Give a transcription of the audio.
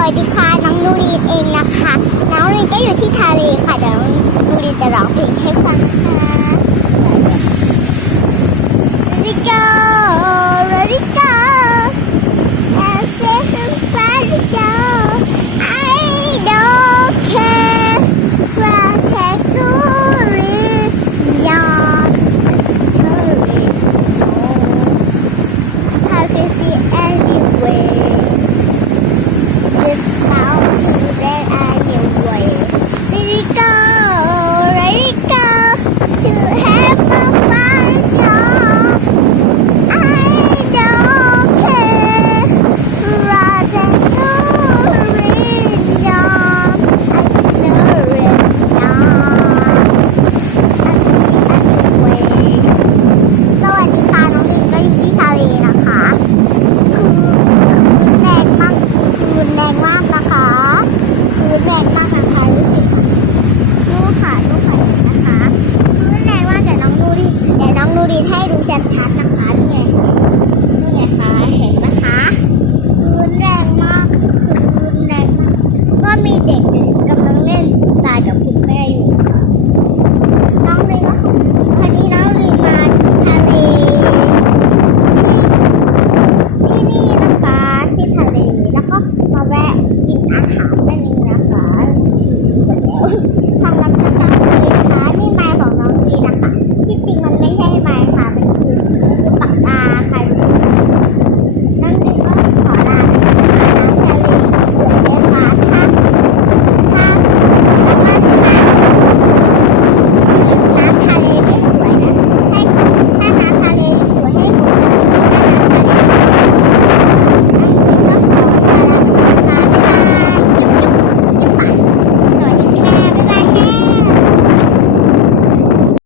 วัสดีค่ะน้องนูรีนเองนะคะน้องนูรีนก็อยู่ที่ทะเลค่ะเดี๋ยวน้องนูรีนจะร้องเพลงให้ฟังค่ะ Let it go Let it go I'll say let it go I don't care What I do beyond the story How to see anyway This mountain that I knew way. Let it go, let it go, to have a fun, y'all. I don't care, rather go in, y'all. I deserve it, y'all. I can see anyway. สวัสดีค่ะน้องลินก็อยู่ที่ทะเลนะคะคือแรงมากนะคะคือแรงมากนะคะรู้สึกลูกค่ะนะคะคือแรงมากแต่น้องดูดิให้ดูชัดๆนะคะนี่ไงคะเห็นนะคะคือแรงมากก็มีเด็กกำลังเล่นตายกับคุณแม่อยู่น้องลินก็วันนี้น้องลินมาทะเลที่นี่นะคะที่ทะเลแล้วก็มาแวะ